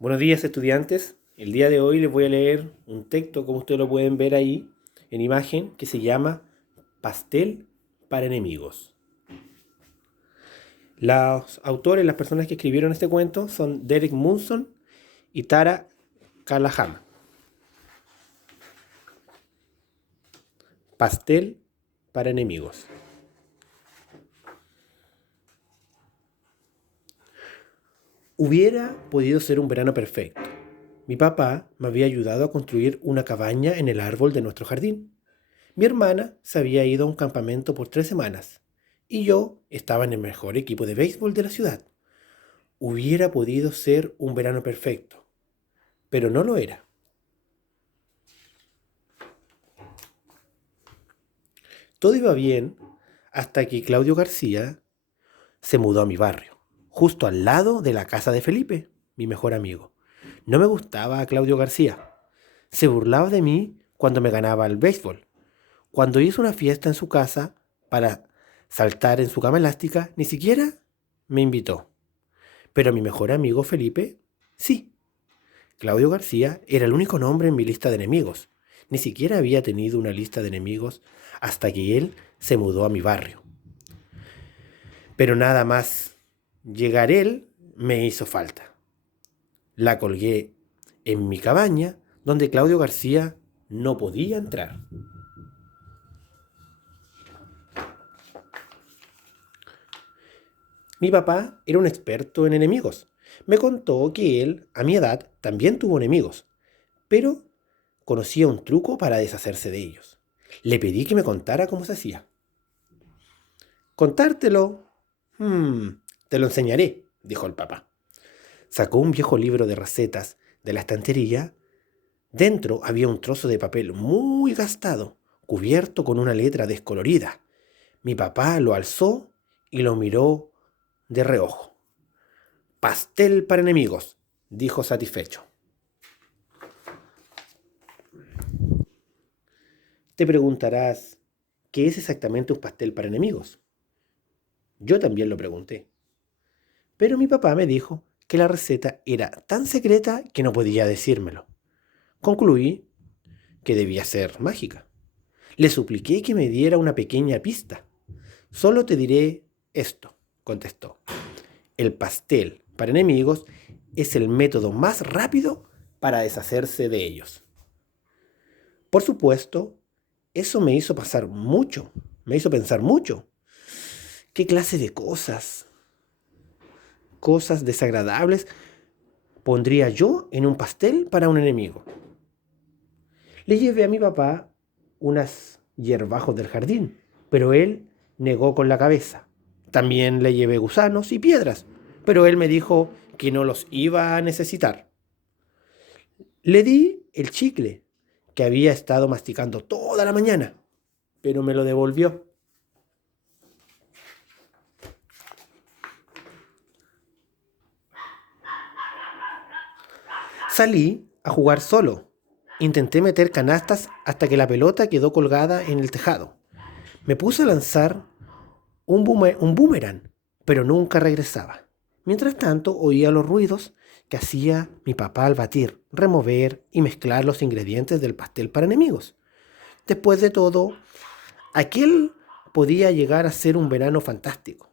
Buenos días, estudiantes. El día de hoy les voy a leer un texto, como ustedes lo pueden ver ahí en imagen, que se llama Pastel para enemigos. Los autores, las personas que escribieron este cuento son Derek Munson y Tara Callahan. Pastel para enemigos. Hubiera podido ser un verano perfecto. Mi papá me había ayudado a construir una cabaña en el árbol de nuestro jardín. Mi hermana se había ido a un campamento por 3 semanas y yo estaba en el mejor equipo de béisbol de la ciudad. Hubiera podido ser un verano perfecto, pero no lo era. Todo iba bien hasta que Claudio García se mudó a mi barrio, justo al lado de la casa de Felipe, mi mejor amigo. No me gustaba a Claudio García. Se burlaba de mí cuando me ganaba al béisbol. Cuando hizo una fiesta en su casa para saltar en su cama elástica, ni siquiera me invitó. Pero mi mejor amigo Felipe, sí. Claudio García era el único nombre en mi lista de enemigos. Ni siquiera había tenido una lista de enemigos hasta que él se mudó a mi barrio. Pero nada más llegar él me hizo falta. La colgué en mi cabaña donde Claudio García no podía entrar. Mi papá era un experto en enemigos. Me contó que él, a mi edad, también tuvo enemigos, pero conocía un truco para deshacerse de ellos. Le pedí que me contara cómo se hacía. ¿Contártelo? Te lo enseñaré, dijo el papá. Sacó un viejo libro de recetas de la estantería. Dentro había un trozo de papel muy gastado, cubierto con una letra descolorida. Mi papá lo alzó y lo miró de reojo. Pastel para enemigos, dijo satisfecho. Te preguntarás, ¿qué es exactamente un pastel para enemigos? Yo también lo pregunté. Pero mi papá me dijo que la receta era tan secreta que no podía decírmelo. Concluí que debía ser mágica. Le supliqué que me diera una pequeña pista. Solo te diré esto, contestó. El pastel para enemigos es el método más rápido para deshacerse de ellos. Por supuesto, eso me hizo pensar mucho. ¿Qué clase de cosas desagradables pondría yo en un pastel para un enemigo? Le llevé a mi papá unas hierbajos del jardín, pero él negó con la cabeza. También le llevé gusanos y piedras, pero él me dijo que no los iba a necesitar. Le di el chicle que había estado masticando toda la mañana, pero me lo devolvió. Salí a jugar solo. Intenté meter canastas hasta que la pelota quedó colgada en el tejado. Me puse a lanzar un boomerang, pero nunca regresaba. Mientras tanto, oía los ruidos que hacía mi papá al batir, remover y mezclar los ingredientes del pastel para enemigos. Después de todo, aquel podía llegar a ser un verano fantástico.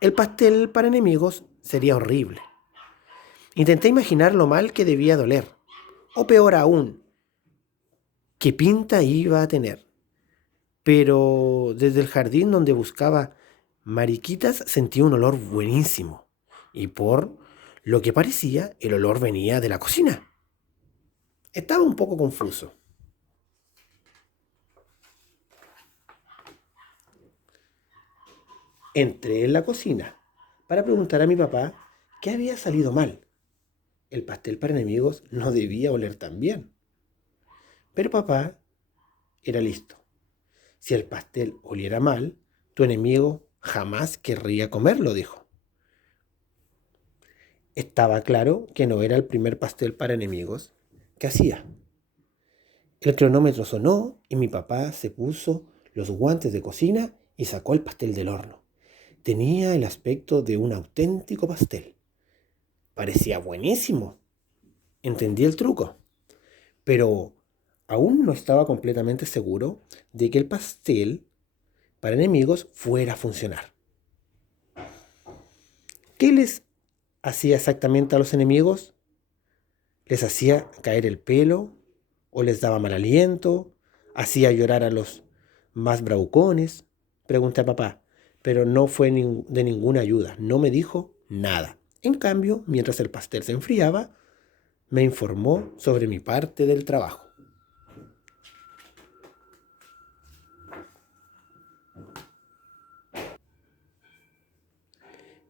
El pastel para enemigos sería horrible. Intenté imaginar lo mal que debía doler, o peor aún, qué pinta iba a tener. Pero desde el jardín donde buscaba mariquitas sentí un olor buenísimo. Y por lo que parecía, el olor venía de la cocina. Estaba un poco confuso. Entré en la cocina para preguntar a mi papá qué había salido mal. El pastel para enemigos no debía oler tan bien. Pero papá era listo. Si el pastel oliera mal, tu enemigo jamás querría comerlo, dijo. Estaba claro que no era el primer pastel para enemigos que hacía. El cronómetro sonó y mi papá se puso los guantes de cocina y sacó el pastel del horno. Tenía el aspecto de un auténtico pastel. Parecía buenísimo. Entendí el truco, pero aún no estaba completamente seguro de que el pastel para enemigos fuera a funcionar. ¿Qué les hacía exactamente a los enemigos? ¿Les hacía caer el pelo? ¿O les daba mal aliento? ¿Hacía llorar a los más bravucones? Pregunté a papá, pero no fue de ninguna ayuda. No me dijo nada. En cambio, mientras el pastel se enfriaba, me informó sobre mi parte del trabajo.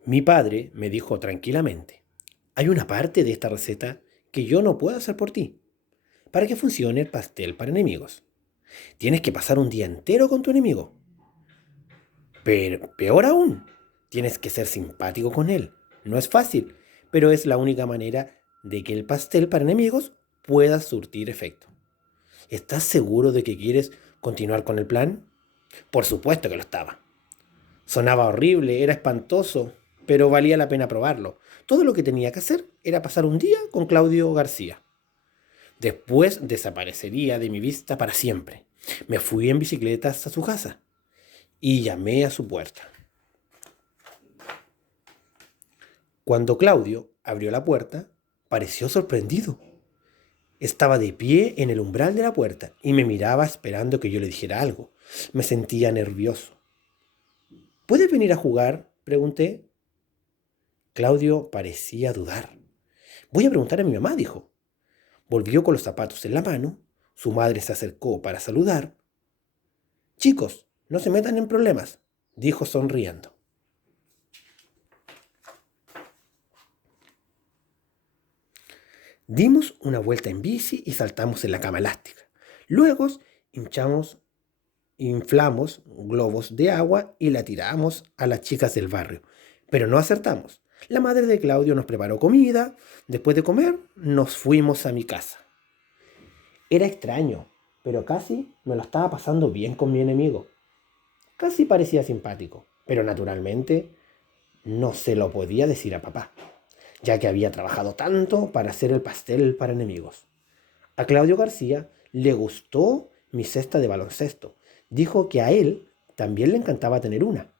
Mi padre me dijo tranquilamente, hay una parte de esta receta que yo no puedo hacer por ti. Para que funcione el pastel para enemigos, tienes que pasar un día entero con tu enemigo. Pero peor aún, tienes que ser simpático con él. No es fácil, pero es la única manera de que el pastel para enemigos pueda surtir efecto. ¿Estás seguro de que quieres continuar con el plan? Por supuesto que lo estaba. Sonaba horrible, era espantoso, pero valía la pena probarlo. Todo lo que tenía que hacer era pasar un día con Claudio García. Después desaparecería de mi vista para siempre. Me fui en bicicleta hasta su casa y llamé a su puerta. Cuando Claudio abrió la puerta, pareció sorprendido. Estaba de pie en el umbral de la puerta y me miraba esperando que yo le dijera algo. Me sentía nervioso. ¿Puedes venir a jugar?, pregunté. Claudio parecía dudar. Voy a preguntar a mi mamá, dijo. Volvió con los zapatos en la mano. Su madre se acercó para saludar. Chicos, no se metan en problemas, dijo sonriendo. Dimos una vuelta en bici y saltamos en la cama elástica. Luego hinchamos, inflamos globos de agua y la tiramos a las chicas del barrio. Pero no acertamos. La madre de Claudio nos preparó comida. Después de comer, nos fuimos a mi casa. Era extraño, pero casi me lo estaba pasando bien con mi enemigo. Casi parecía simpático, pero naturalmente no se lo podía decir a papá, ya que había trabajado tanto para hacer el pastel para enemigos. A Claudio García le gustó mi cesta de baloncesto. Dijo que a él también le encantaba tener una,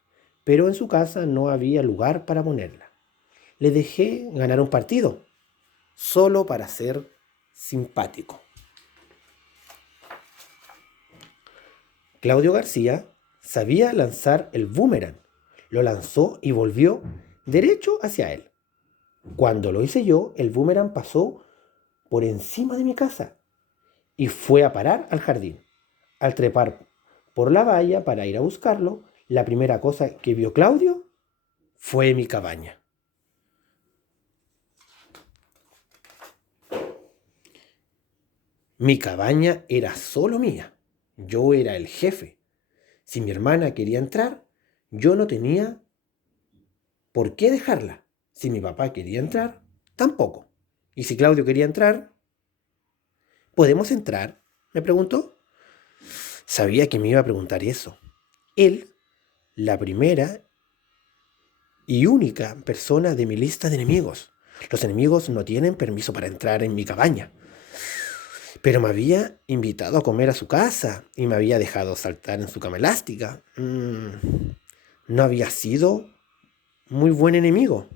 pero en su casa no había lugar para ponerla. Le dejé ganar un partido, solo para ser simpático. Claudio García sabía lanzar el boomerang. Lo lanzó y volvió derecho hacia él. Cuando lo hice yo, el boomerang pasó por encima de mi casa y fue a parar al jardín. Al trepar por la valla para ir a buscarlo, la primera cosa que vio Claudio fue mi cabaña. Mi cabaña era solo mía. Yo era el jefe. Si mi hermana quería entrar, yo no tenía por qué dejarla. Si mi papá quería entrar, tampoco. Y si Claudio quería entrar, ¿podemos entrar?, me preguntó. Sabía que me iba a preguntar eso. Él, la primera y única persona de mi lista de enemigos. Los enemigos no tienen permiso para entrar en mi cabaña. Pero me había invitado a comer a su casa y me había dejado saltar en su cama elástica. No había sido muy buen enemigo.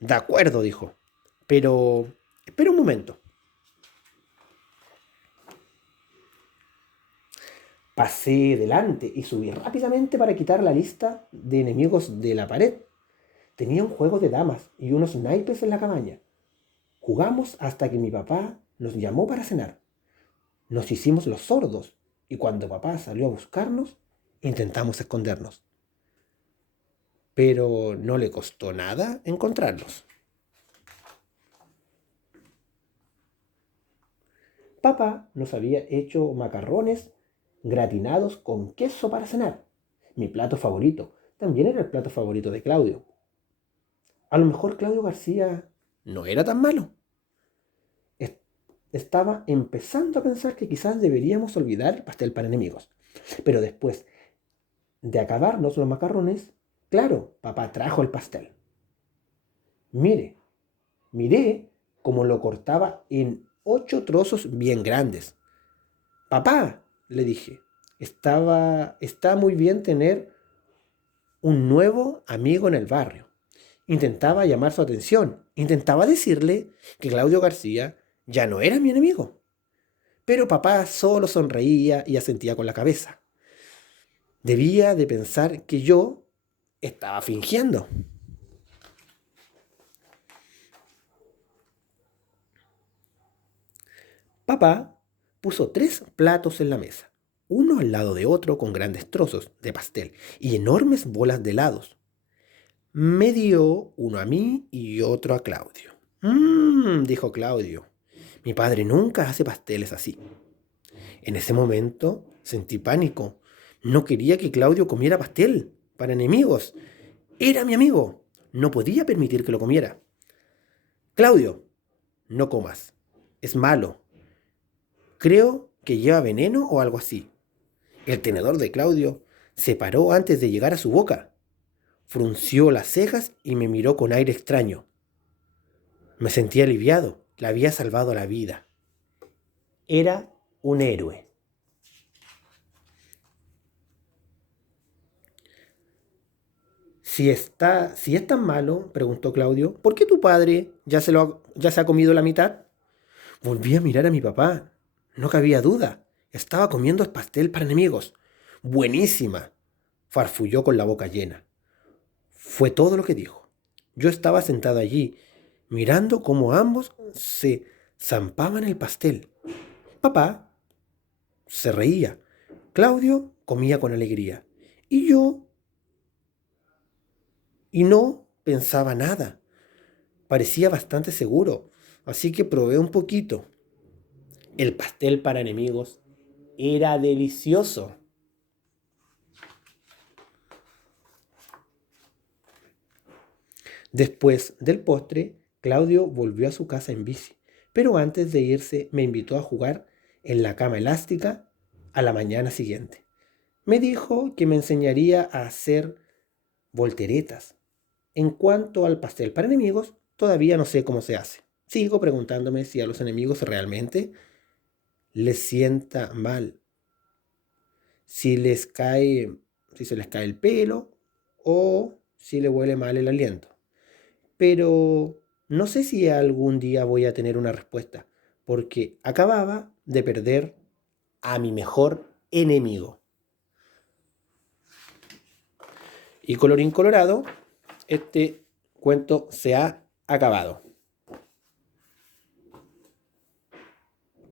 De acuerdo, dijo. Pero espera un momento. Pasé delante y subí rápidamente para quitar la lista de enemigos de la pared. Tenía un juego de damas y unos naipes en la cabaña. Jugamos hasta que mi papá nos llamó para cenar. Nos hicimos los sordos y cuando papá salió a buscarnos, intentamos escondernos. Pero no le costó nada encontrarlos. Papá nos había hecho macarrones gratinados con queso para cenar. Mi plato favorito. También era el plato favorito de Claudio. A lo mejor Claudio García no era tan malo. Estaba empezando a pensar que quizás deberíamos olvidar el pastel para enemigos. Pero después de acabarnos los macarrones, claro, papá trajo el pastel. Miré como lo cortaba en 8 trozos bien grandes. Papá, le dije, está muy bien tener un nuevo amigo en el barrio. Intentaba llamar su atención, intentaba decirle que Claudio García ya no era mi enemigo. Pero papá solo sonreía y asentía con la cabeza. Debía de pensar que yo estaba fingiendo. Papá puso 3 platos en la mesa, uno al lado de otro con grandes trozos de pastel y enormes bolas de helados. Me dio uno a mí y otro a Claudio. Dijo Claudio. Mi padre nunca hace pasteles así. En ese momento sentí pánico. No quería que Claudio comiera pastel para enemigos. Era mi amigo. No podía permitir que lo comiera. Claudio, no comas. Es malo. Creo que lleva veneno o algo así. El tenedor de Claudio se paró antes de llegar a su boca. Frunció las cejas y me miró con aire extraño. Me sentí aliviado. Le había salvado la vida. Era un héroe. Si es tan malo, preguntó Claudio, ¿por qué tu padre ya se ha comido la mitad? Volví a mirar a mi papá. No cabía duda. Estaba comiendo el pastel para enemigos. Buenísima, farfulló con la boca llena. Fue todo lo que dijo. Yo estaba sentado allí, mirando cómo ambos se zampaban el pastel. Papá se reía. Claudio comía con alegría. Y yo, y no pensaba nada. Parecía bastante seguro, así que probé un poquito. El pastel para enemigos era delicioso. Después del postre, Claudio volvió a su casa en bici, pero antes de irse me invitó a jugar en la cama elástica a la mañana siguiente. Me dijo que me enseñaría a hacer volteretas. En cuanto al pastel para enemigos, todavía no sé cómo se hace. Sigo preguntándome si a los enemigos realmente les sienta mal, si les cae, si se les cae el pelo o si le huele mal el aliento. Pero no sé si algún día voy a tener una respuesta, porque acababa de perder a mi mejor enemigo. Y colorín colorado, este cuento se ha acabado.